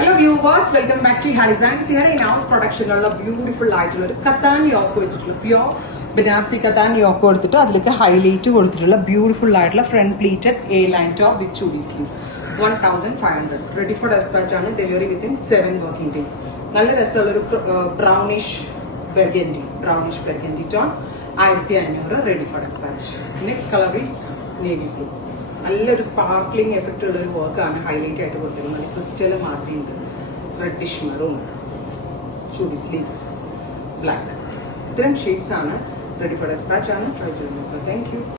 Hello viewers, welcome back to Horizons. Here in house production ഉള്ള beautiful ആയിട്ടുള്ള ഒരു കത്താൻ യോക്ക് വെച്ചിട്ടുള്ള പ്യോർ ബനാറസി കത്താൻ യോക്ക് കൊടുത്തിട്ട് അതിലേക്ക് ഹൈലൈറ്റ് കൊടുത്തിട്ടുള്ള ബ്യൂട്ടിഫുൾ ആയിട്ടുള്ള front pleated A line top with chudi sleeves 1500 ready for dispatch ആണ്. Delivery within 7 working days. നല്ല രസമുള്ള ഒരു brownish burgundy tone 1500 ready for dispatch. Next colour is navy blue. നല്ലൊരു സ്പാർക്ലിംഗ് എഫക്റ്റ് ഉള്ള ഒരു വർക്കാണ് ഹൈലൈറ്റ് ആയിട്ട് കൊടുത്തിരുന്നത്. ക്രിസ്റ്റൽ മാറ്റിയുണ്ട്, reddish maroon, chudi sleeves, black. ഇത്തരം ഷെയ്ഡ്സ് ആണ്. റെഡി ഫോർ ഡെസ്പാച്ച് ആണ്. ട്രൈ ചെയ്ത് നോക്കുക. Thank U.